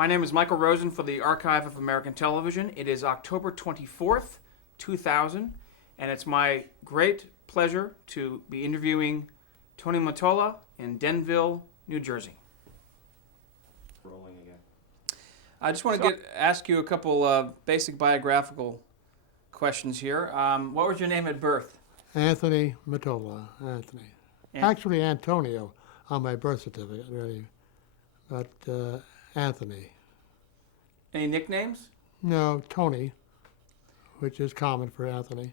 My name is Michael Rosen for the Archive of American Television. It is October 24th, 2000, and it's my great pleasure to be interviewing Tony Mottola in Denville, New Jersey. Rolling again. I just want to ask you a couple basic biographical questions here. What was your name at birth? Anthony Mottola, Anthony. Actually, Antonio on my birth certificate, really. But Anthony. Any nicknames? No, Tony, which is common for Anthony.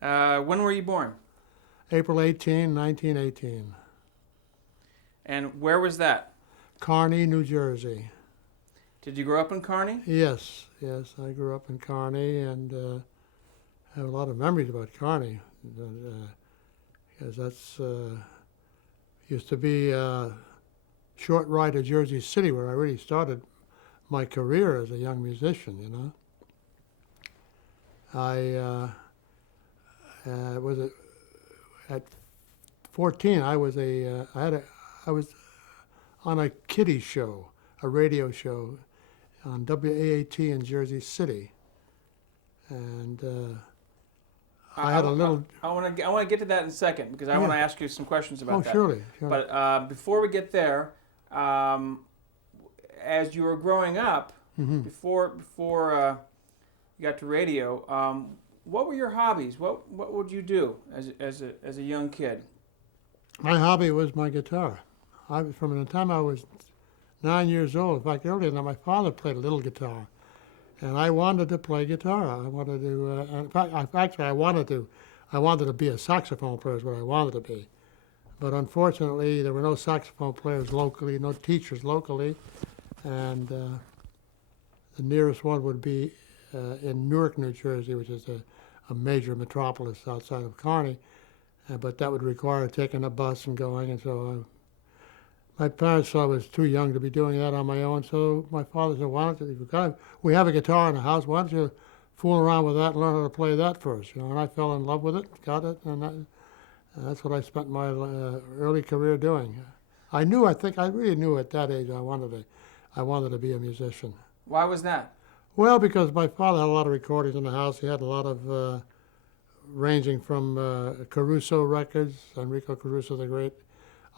When were you born? April 18, 1918. And where was that? Kearney, New Jersey. Did you grow up in Kearney? Yes, I grew up in Kearney and have a lot of memories about Kearney. Because that's used to be a short ride to Jersey City, where I really started my career as a young musician. You know, I was at 14. I was on a kiddie show, a radio show on WAAT in Jersey City, and I had a little. I want to get to that in a second because I want to ask you some questions about that. Surely. But before we get there, as you were growing up, before you got to radio, what were your hobbies? What would you do as a young kid? My hobby was my guitar. From the time I was 9 years old, in fact, earlier than that, my father played a little guitar, and I wanted to play guitar. I wanted to. I wanted to be a saxophone player. Is what I wanted to be, but unfortunately, there were no saxophone players locally, no teachers locally, and the nearest one would be in Newark, New Jersey, which is a major metropolis outside of Kearney, but that would require taking a bus and going, and so. My parents thought I was too young to be doing that on my own, so my father said, "Why don't you? We have a guitar in the house. Why don't you fool around with that and learn how to play that first?" You know, and I fell in love with it, got it, and that's what I spent my early career doing. I really knew at that age I wanted to be a musician. Why was that? Well, because my father had a lot of recordings in the house. He had a lot of ranging from Caruso records, Enrico Caruso, the great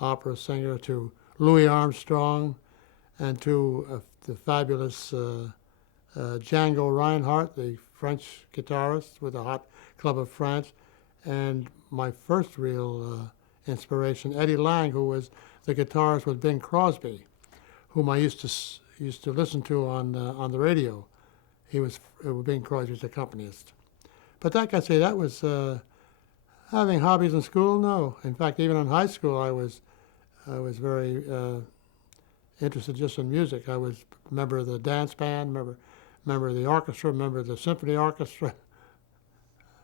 opera singer, to Louis Armstrong, and to the fabulous Django Reinhardt, the French guitarist with the Hot Club of France, and my first real inspiration, Eddie Lang, who was the guitarist with Bing Crosby, whom I used to listen to on the radio. He was Bing Crosby's accompanist. But like I say, that was having hobbies in school. No, in fact, even in high school, I was very interested just in music. I was a member of the dance band, member of the orchestra, member of the symphony orchestra.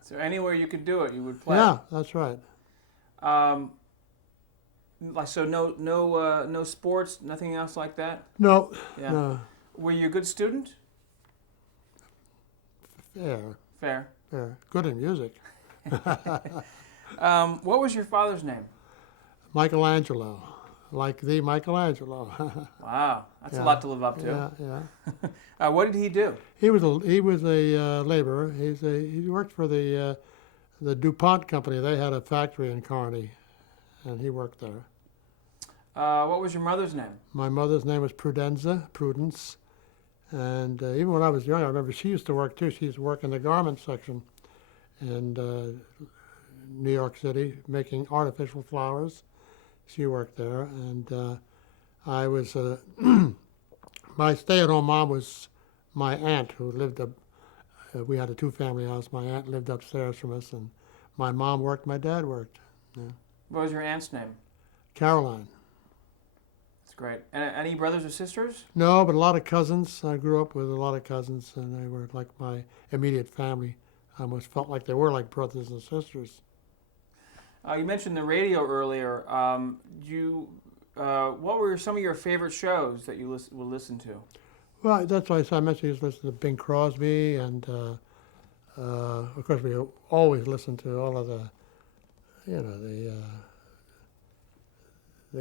So anywhere you could do it, you would play. Yeah, that's right. So no sports, nothing else like that? No. Yeah. No. Were you a good student? Fair. Good in music. What was your father's name? Michelangelo, like the Michelangelo. Wow, that's a lot to live up to. Yeah. What did he do? He was a laborer. He worked for the DuPont company. They had a factory in Kearney, and he worked there. What was your mother's name? My mother's name was Prudence, and even when I was young, I remember she used to work too. She used to work in the garment section in New York City, making artificial flowers. She worked there, and I was my stay-at-home mom was my aunt, who lived up. We had a two-family house. My aunt lived upstairs from us, and my mom worked. My dad worked. Yeah. What was your aunt's name? Caroline. That's great. Any brothers or sisters? No, but a lot of cousins. I grew up with a lot of cousins, and they were like my immediate family. I almost felt like they were like brothers and sisters. You mentioned the radio earlier. What were some of your favorite shows that you would listen to? Well, that's why I mentioned you listen to Bing Crosby, and of course we always listen to all of the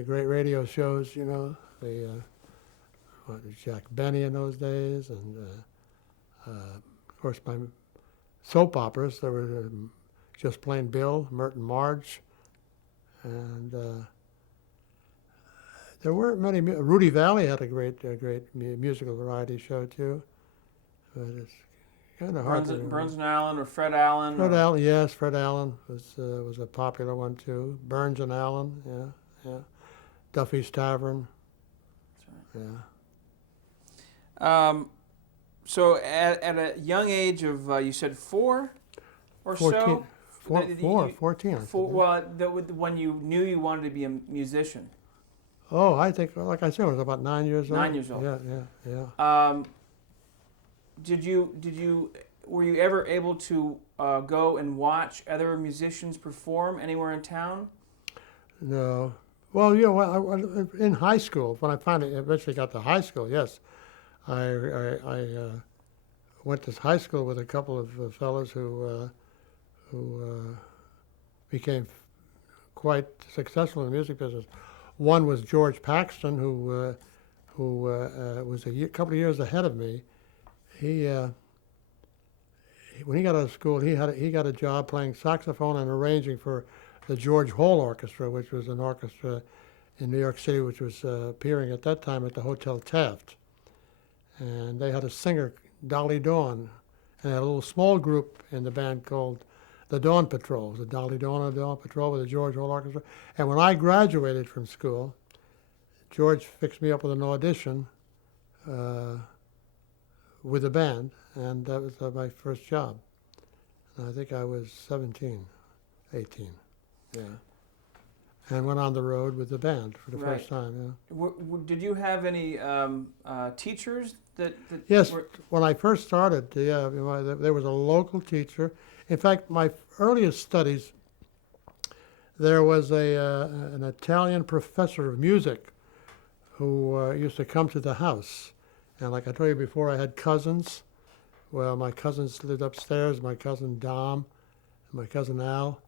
great radio shows. You know, Jack Benny in those days, and of course my soap operas. There were Just Plain Bill, Merton Marge, and there weren't many. Rudy Valley had a great musical variety show too, but it's kind of hard to remember. Burns and Allen or Fred Allen. Fred Allen, yes, Fred Allen was a popular one too. Burns and Allen, yeah. Duffy's Tavern, That's yeah. right. So at a young age of you said 4 or 14, so. 14. I think. Well, when you knew you wanted to be a musician. Oh, I think, like I said, I was about 9 years old. 9 years old. Yeah. Were you ever able to go and watch other musicians perform anywhere in town? No. Well, in high school, when I finally eventually got to high school, yes, I went to high school with a couple of fellows who became quite successful in the music business. One was George Paxton, who was couple of years ahead of me. When he got out of school, he got a job playing saxophone and arranging for the George Hall Orchestra, which was an orchestra in New York City, which was appearing at that time at the Hotel Taft. And they had a singer, Dolly Dawn, and had a little small group in the band called the Dawn Patrol. It was a Dolly Dawn and the Dawn Patrol with the George Hall Orchestra. And when I graduated from school, George fixed me up with an audition with the band, and that was my first job. And I think I was 17, 18, yeah. And went on the road with the band for the first time, yeah. Did you have any teachers that Yes, were... when I first started, there was a local teacher. In fact, my earliest studies, there was an Italian professor of music who used to come to the house. And like I told you before, I had cousins. Well, my cousins lived upstairs, my cousin Dom, and my cousin Al.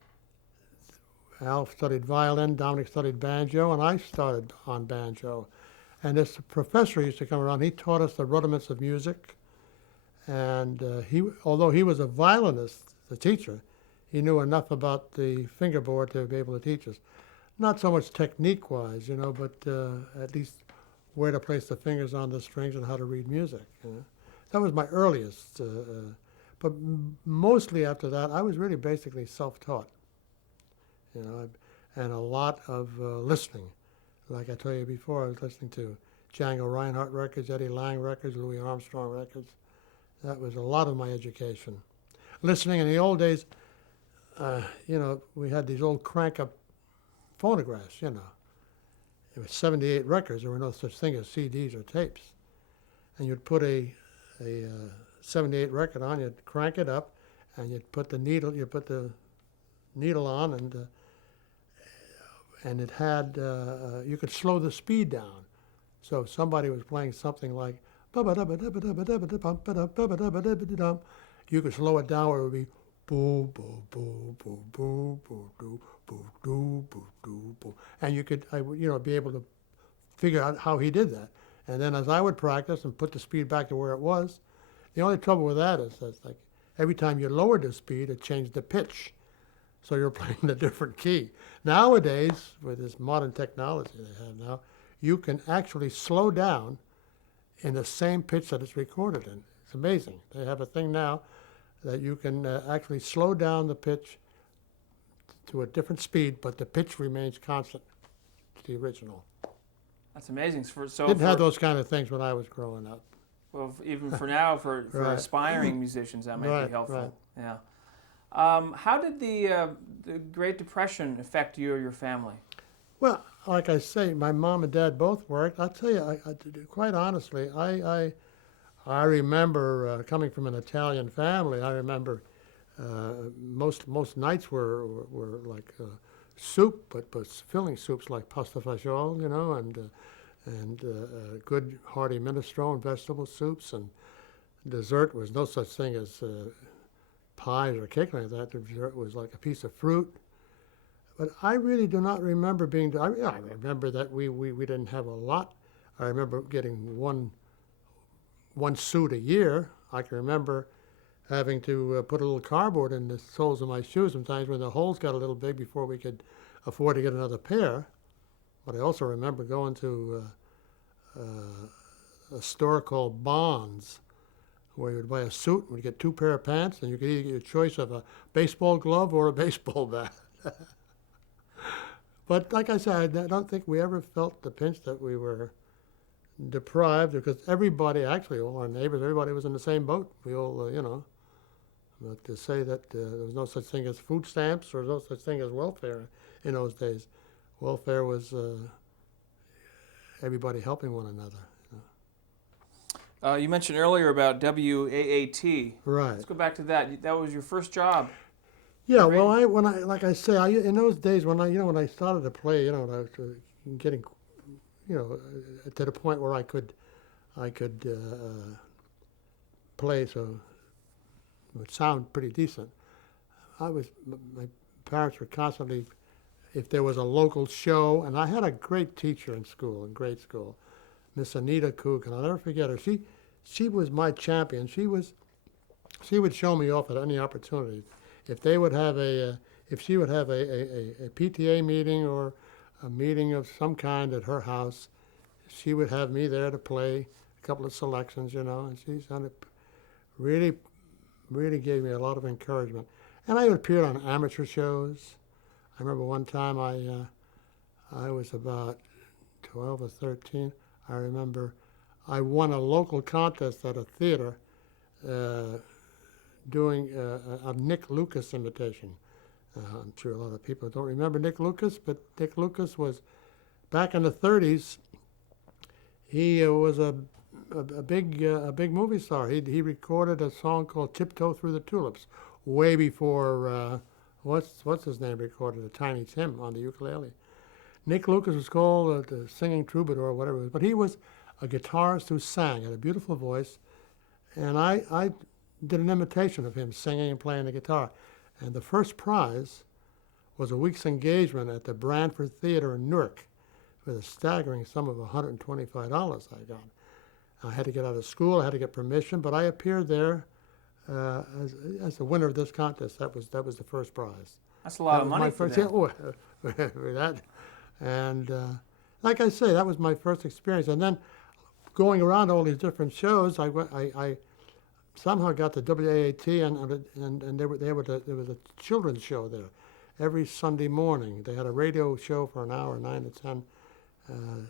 Al studied violin, Dominic studied banjo, and I started on banjo. And this professor used to come around. He taught us the rudiments of music. And although he was a violinist, the teacher, he knew enough about the fingerboard to be able to teach us. Not so much technique-wise, but at least where to place the fingers on the strings and how to read music. That was my earliest. But mostly after that, I was really basically self-taught. And a lot of listening. Like I told you before, I was listening to Django Reinhardt records, Eddie Lang records, Louis Armstrong records. That was a lot of my education. Listening in the old days, we had these old crank-up phonographs, It was 78 records. There were no such thing as CDs or tapes. And you'd put a 78 record on, you'd crank it up, and you'd put the needle on, and it had, you could slow the speed down. So if somebody was playing something like, you could slow it down where it would be boo, boo, boo, boo, boo, boo, boo, boo, boo, boo, boo, boo. And you could, be able to figure out how he did that. And then as I would practice and put the speed back to where it was, the only trouble with that is that like every time you lowered the speed, it changed the pitch. So you're playing a different key. Nowadays, with this modern technology they have now, you can actually slow down in the same pitch that it's recorded in. It's amazing. They have a thing now that you can actually slow down the pitch to a different speed, but the pitch remains constant to the original. That's amazing. Didn't have those kind of things when I was growing up. Well, even for now, for Right. aspiring musicians, that might be helpful. Right. Yeah. How did the Great Depression affect you or your family? Well, like I say, my mom and dad both worked. I'll tell you, quite honestly, I remember coming from an Italian family. I remember most nights were like soup, but filling soups like pasta fagioli, and good hearty minestrone, vegetable soups, and dessert was no such thing as pies or cake like that. The dessert was like a piece of fruit. But I really do not remember I remember that we didn't have a lot I remember getting one suit a year. I can remember having to put a little cardboard in the soles of my shoes sometimes when the holes got a little big before we could afford to get another pair. But I also remember going to a store called Bonds, where you would buy a suit and would get two pair of pants, and you could either get your choice of a baseball glove or a baseball bat. But like I said, I don't think we ever felt the pinch that we were deprived, because everybody, actually all our neighbors, everybody was in the same boat. We all, but to say that there was no such thing as food stamps or no such thing as welfare in those days. Welfare was everybody helping one another. You mentioned earlier about WAAT. Right. Let's go back to that. That was your first job. Yeah, Right. well, like I say, in those days when I started to play, and I was getting, to the point where I could play, so it would sound pretty decent. My parents were constantly, if there was a local show, and I had a great teacher in grade school, Miss Anita Cook, and I'll never forget her. She was my champion. She would show me off at any opportunity. If they would have if she would have a PTA meeting or a meeting of some kind at her house, she would have me there to play a couple of selections, and she's done it. Really, really gave me a lot of encouragement. And I appeared on amateur shows. I remember one time I was about 12 or 13. I remember I won a local contest at a theater doing a Nick Lucas imitation. I'm sure a lot of people don't remember Nick Lucas, but Nick Lucas was, back in the 30s, he was a big movie star. He recorded a song called "Tiptoe Through the Tulips" way before what's his name recorded a Tiny Tim on the ukulele. Nick Lucas was called the singing troubadour or whatever it was, but he was a guitarist who sang, had a beautiful voice, and I did an imitation of him singing and playing the guitar. And the first prize was a week's engagement at the Branford Theater in Newark with a staggering sum of $125 I got. I had to get out of school, I had to get permission, but I appeared there as the winner of this contest. That was the first prize. That's a lot of money my for first, that. Yeah, that. And like I say, that was my first experience. And then going around all these different shows, I somehow got to WAAT, and there was a children's show there every Sunday morning. They had a radio show for an hour, 9 to 10,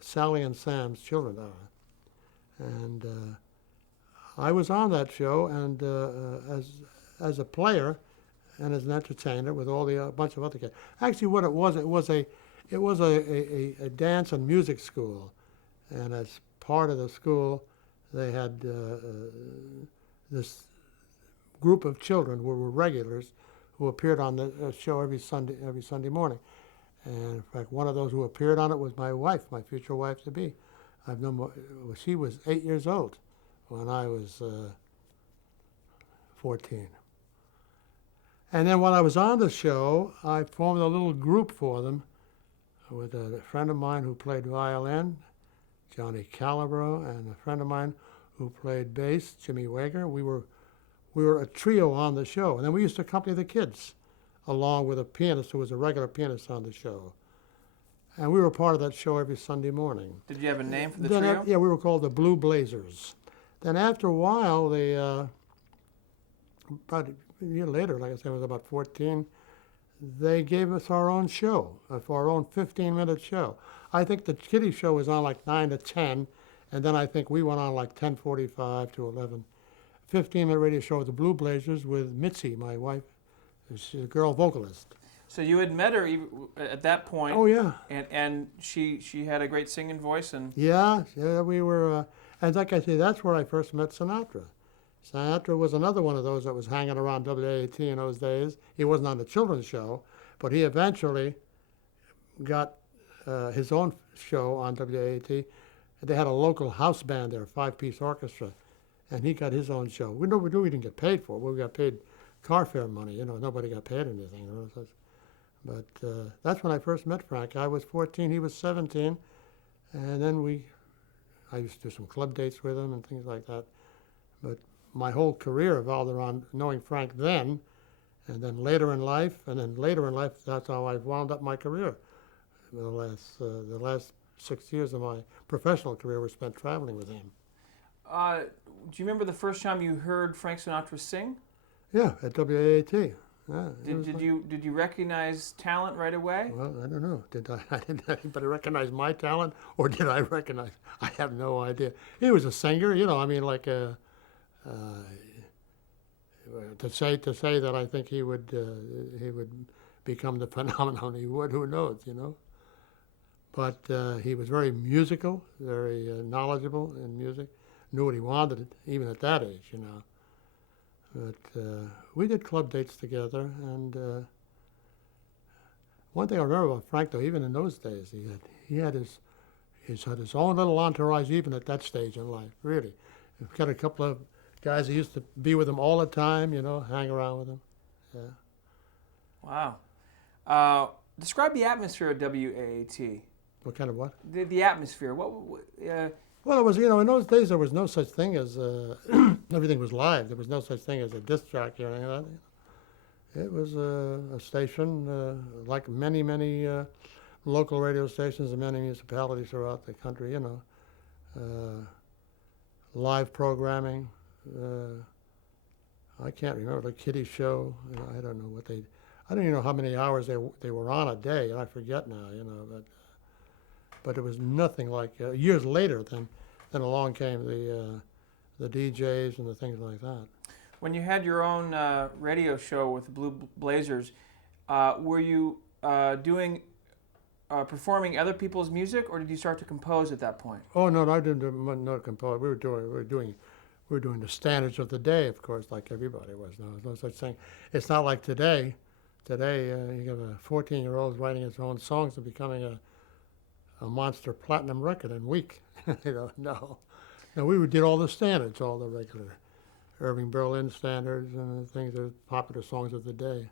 Sally and Sam's Children's Hour. And I was on that show, and as a player and as an entertainer with a bunch of other kids. Actually, what it was a dance and music school, and as part of the school, they had this group of children who were regulars who appeared on the show every Sunday morning. And in fact, one of those who appeared on it was my wife, my future wife-to-be. She was 8 years old when I was 14. And then while I was on the show, I formed a little group for them with a friend of mine who played violin, Johnny Calabro, and a friend of mine who played bass, Jimmy Wager. We were a trio on the show, and then we used to accompany the kids along with a pianist who was a regular pianist on the show. And we were part of that show every Sunday morning. Did you have a name for the Then, trio? yeah, we were called the Blue Blazers. Then after a while, about a year later, like I said, I was about 14, they gave us our own show, for our own 15-minute show. I think the kiddie show was on like 9 to 10, and then I think we went on like 10:45 to 11. 15-minute radio show with the Blue Blazers with Mitzi, my wife. She's a girl vocalist. So you had met her at that point. Oh, yeah. And she had a great singing voice, and Yeah, we were, and like I say, that's where I first met Sinatra. Sinatra was another one of those that was hanging around WAT in those days. He wasn't on the children's show, but he eventually got his own show on WAT. They had a local house band there, a 5-piece orchestra, and he got his own show. We didn't get paid for it. We got paid car fare money. Nobody got paid anything. But that's when I first met Frank. I was 14, he was 17, and then we I used to do some club dates with him and things like that. But my whole career revolved around knowing Frank then, and then later in life, that's how I've wound up my career. The last 6 years of my professional career were spent traveling with him. Do you remember the first time you heard Frank Sinatra sing? Yeah, at WAAT. Yeah, Did you recognize talent right away? well, I don't know. Did anybody recognize my talent, or did I recognize? I have no idea. He was a singer, you know. I mean, like to say that I think he would become the phenomenon he would. Who knows, you know? But he was very musical, very knowledgeable in music. Knew what he wanted, even at that age, you know. But we did club dates together, and one thing I remember about Frank, though, even in those days, he had his own little entourage, even at that stage in life. Really, he's got a couple of guys who used to be with him all the time, you know, hang around with him. Yeah. Wow. Describe the atmosphere at WAAT. What kind of what? The atmosphere. Well, it was, you know, in those days there was no such thing as everything was live. There was no such thing as a disc jockey or anything like that. It was a station like many local radio stations in many municipalities throughout the country. You know, live programming. I can't remember the kiddie show. You know, I don't know what they. I don't even know how many hours they were on a day. I forget now. You know, but it was nothing like years later. Then along came the DJs and the things like that. When you had your own radio show with the Blue Blazers, were you performing other people's music, or did you start to compose at that point? Oh no, I didn't not compose. We were doing the standards of the day, of course, like everybody was. No such thing. It's not like today. Today, you have a 14-year-old writing his own songs and becoming a monster platinum record in a week. You know, no, we did all the standards, all the regular Irving Berlin standards and the things that are popular songs of the day.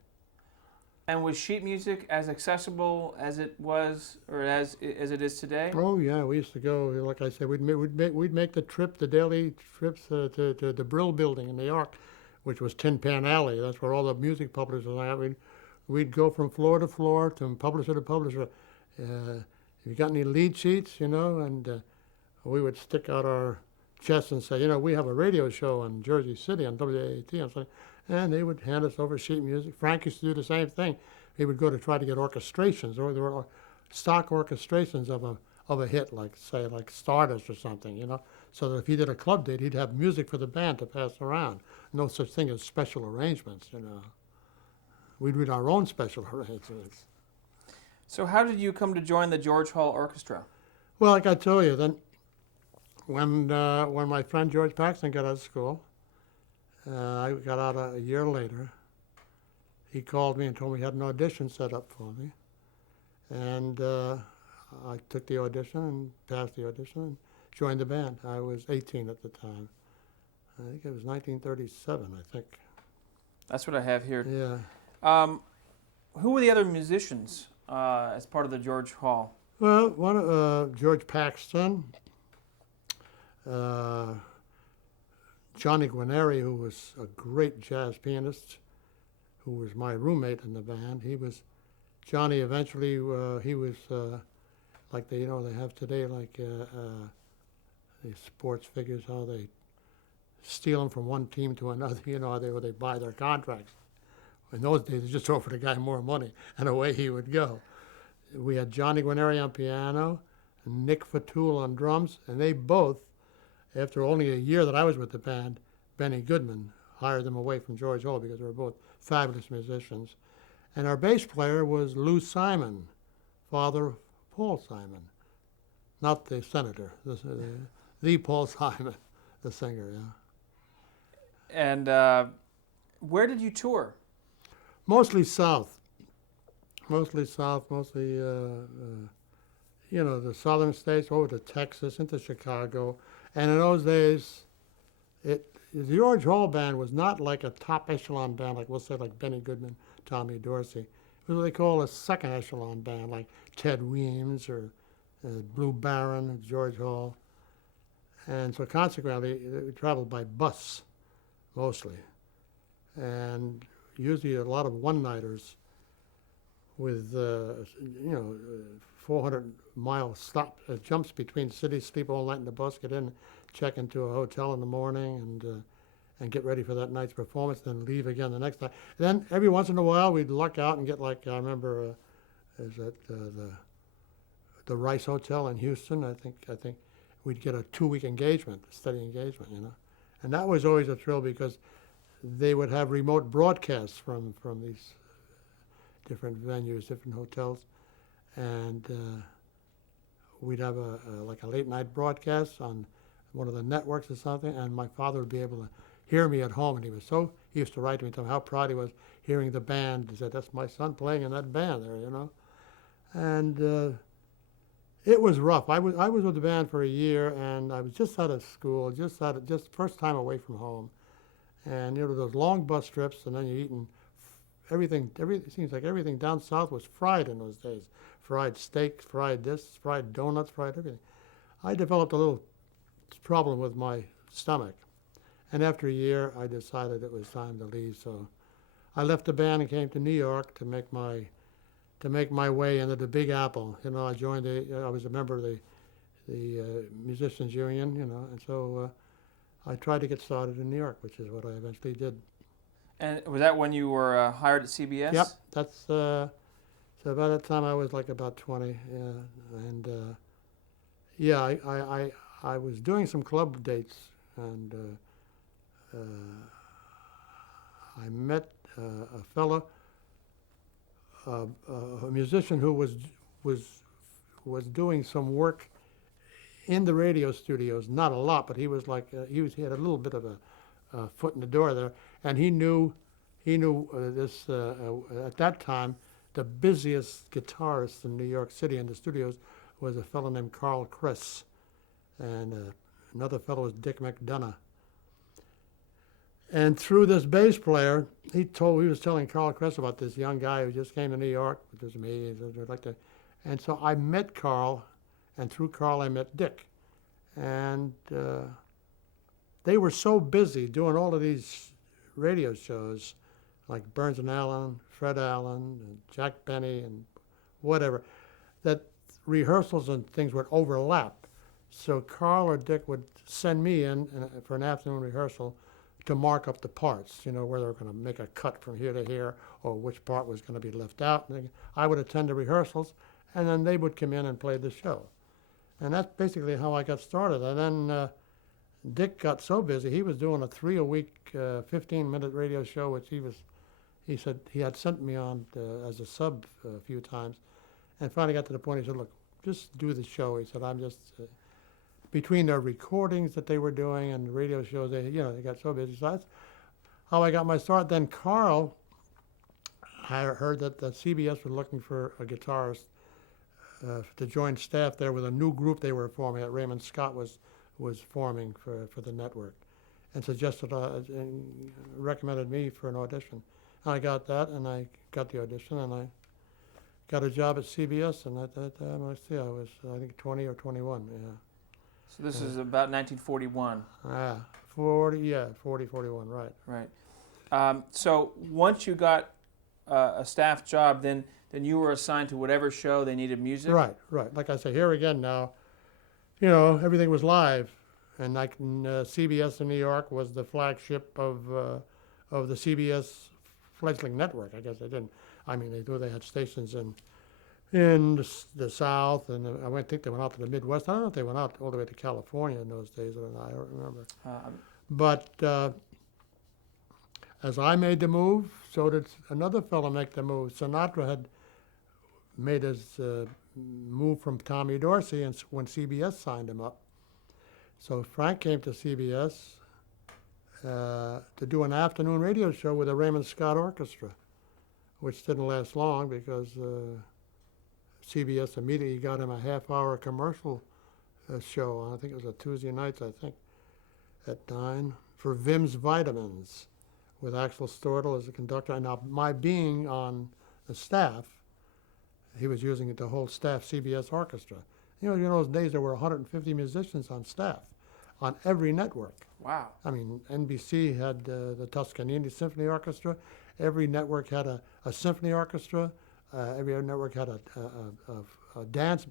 And was sheet music as accessible as it was, or as it is today? Oh yeah, we used to go. Like I said, we'd make the trip, the daily trips to the Brill Building in New York, which was Tin Pan Alley. That's where all the music publishers were at. We'd go from floor to floor, to publisher to publisher. You got any lead sheets, you know? And we would stick out our chests and say, you know, we have a radio show in Jersey City on WAAT, and they would hand us over sheet music. Frank used to do the same thing. He would go to try to get orchestrations, or there were stock orchestrations of a hit, like say like Stardust or something, you know. So that if he did a club date, he'd have music for the band to pass around. No such thing as special arrangements, you know. We'd read our own special arrangements. So how did you come to join the George Hall Orchestra? Well, like I told you, then when my friend George Paxton got out of school, I got out a year later. He called me and told me he had an audition set up for me, and I took the audition and passed the audition and joined the band. I was 18 at the time. I think it was 1937. I think. That's what I have here. Yeah. Who were the other musicians as part of the George Hall? Well, George Paxton, Johnny Guarneri, who was a great jazz pianist, who was my roommate in the band. Johnny eventually, he was like they have today, like these sports figures, how they steal them from one team to another, they buy their contracts. In those days, they just offered a guy more money, and away he would go. We had Johnny Guarneri on piano, and Nick Fatul on drums, and they both, after only a year that I was with the band, Benny Goodman hired them away from George Hall because they were both fabulous musicians. And our bass player was Lou Simon, father of Paul Simon, not the senator, the Paul Simon, the singer, yeah. And where did you tour? Mostly south, mostly the southern states, over to Texas, into Chicago. And in those days, the George Hall band was not like a top echelon band, like we'll say like Benny Goodman, Tommy Dorsey. It was what they call a second echelon band, like Ted Weems or Blue Barron, George Hall. And so consequently, we traveled by bus mostly, and usually a lot of one-nighters with 400-mile stop jumps between cities, sleep all night in the bus, get in, check into a hotel in the morning, and get ready for that night's performance, then leave again the next night. Then every once in a while we'd luck out and get, like, I remember is it the Rice Hotel in Houston. I think we'd get a 2-week engagement, a steady engagement, and that was always a thrill because they would have remote broadcasts from these different venues, different hotels, and we'd have like a late night broadcast on one of the networks or something, and my father would be able to hear me at home, and he used to write to me, tell me how proud he was hearing the band. He said, "That's my son playing in that band there," and it was rough. I was with the band for a year, and I was just out of school, just first time away from home, and those long bus trips, and then you're eating everything. It seems like everything down south was fried in those days. Fried steaks, fried this, fried donuts, fried everything. I developed a little problem with my stomach, and after a year, I decided it was time to leave. So I left the band and came to New York to make my way into the Big Apple. I joined I was a member of the musicians union, and so I tried to get started in New York, which is what I eventually did. And was that when you were hired at CBS? Yep, that's so by that time I was like about 20, and I was doing some club dates, and I met a fellow, a musician who was doing some work in the radio studios, not a lot, but he was like he had a little bit of a foot in the door there, and he knew this at that time. The busiest guitarist in New York City in the studios was a fellow named Carl Chris, and another fellow was Dick McDonough. And through this bass player, he was telling Carl Chris about this young guy who just came to New York, which was me. And so I met Carl, and through Carl I met Dick, and they were so busy doing all of these radio shows, like Burns and Allen, Fred Allen, and Jack Benny, and whatever, that rehearsals and things would overlap. So Carl or Dick would send me in for an afternoon rehearsal to mark up the parts, where they were going to make a cut from here to here, or which part was going to be left out. And I would attend the rehearsals, and then they would come in and play the show. And that's basically how I got started. And then Dick got so busy, he was doing a 3-a-week, 15-minute radio show, which he said he had sent me on as a sub a few times, and finally got to the point, he said, "Look, just do the show." He said, "I'm just, between the recordings that they were doing and the radio shows, they got so busy." So that's how I got my start. Then Carl, I heard that the CBS was looking for a guitarist to join staff there with a new group they were forming that Raymond Scott was forming for the network, and suggested, recommended me for an audition. And I got that, and I got the audition, and I got a job at CBS, and at that time, I was, I think, 20 or 21, yeah. So this is about 1941. 41, right. Right. So once you got a staff job, then you were assigned to whatever show they needed music? Right. Like I say, here again now, everything was live, and CBS in New York was the flagship of the CBS fledgling network. I guess they didn't. I mean, they had stations in the South, and I think they went out to the Midwest. I don't know if they went out all the way to California in those days or not. I don't remember. But as I made the move, so did another fellow make the move. Sinatra had made his move from Tommy Dorsey, and when CBS signed him up. So Frank came to CBS to do an afternoon radio show with the Raymond Scott Orchestra, which didn't last long because CBS immediately got him a half-hour commercial show. I think it was a Tuesday nights, at 9, for Vim's Vitamins, with Axel Stortel as the conductor. And now, my being on the staff, he was using the whole staff CBS orchestra. In those days there were 150 musicians on staff. on every network. Wow. I mean, NBC had the Toscanini Symphony Orchestra. Every network had a symphony orchestra. Every other network had a dance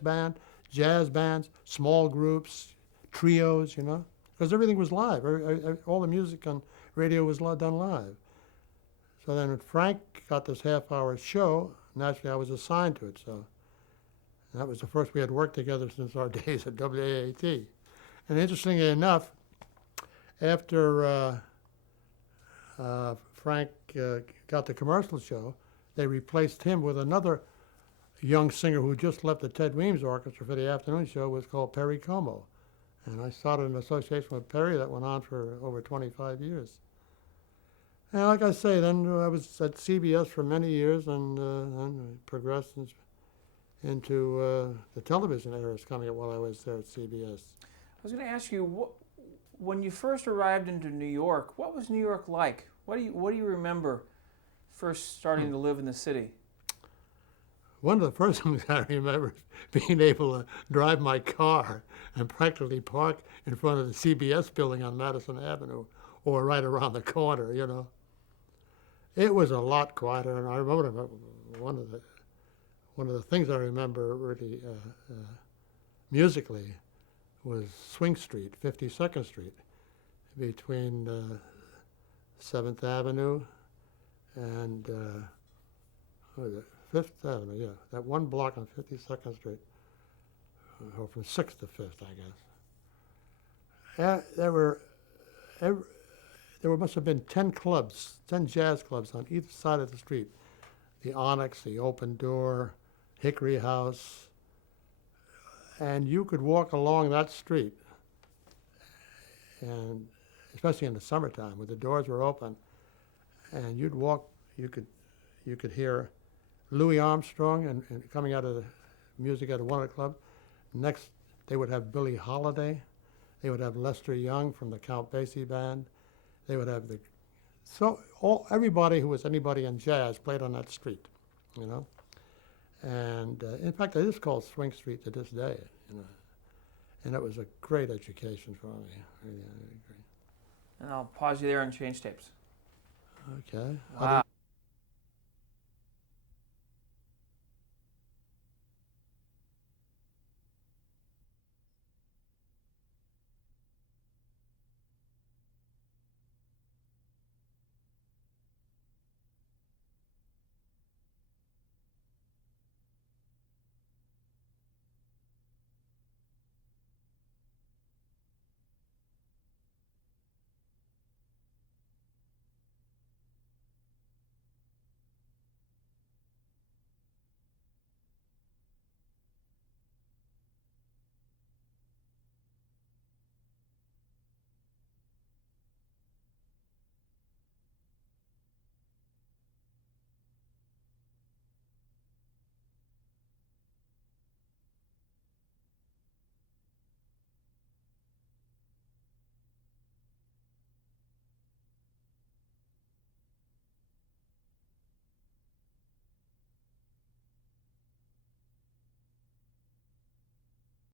band, jazz bands, small groups, trios, because everything was live. All the music on radio was done live. So then when Frank got this half-hour show, naturally I was assigned to it. So that was the first we had worked together since our days at WAAT. And interestingly enough, after Frank got the commercial show, they replaced him with another young singer who just left the Ted Weems Orchestra for the afternoon show. Was called Perry Como. And I started an association with Perry that went on for over 25 years. And like I say, then I was at CBS for many years and progressed into the television eras coming up while I was there at CBS. I was going to ask you, when you first arrived into New York, what was New York like? What do you remember first starting to live in the city? One of the first things I remember is being able to drive my car and practically park in front of the CBS building on Madison Avenue or right around the corner, It was a lot quieter, and I remember one of the things I remember really musically was Swing Street, 52nd Street, between 7th Avenue and what was it? 5th Avenue, yeah, that one block on 52nd Street, or from 6th to 5th, I guess. There must have been 10 clubs, 10 jazz clubs on either side of the street. The Onyx, the Open Door, Hickory House, and you could walk along that street, and especially in the summertime, when the doors were open, and you'd walk, you could hear Louis Armstrong and coming out of the music at one of the clubs. Next, they would have Billie Holiday. They would have Lester Young from the Count Basie Band. They would have everybody who was anybody in jazz played on that street, And in fact, it is called Swing Street to this day, And it was a great education for me. Really, I agree. And I'll pause you there and change tapes. Okay. Wow.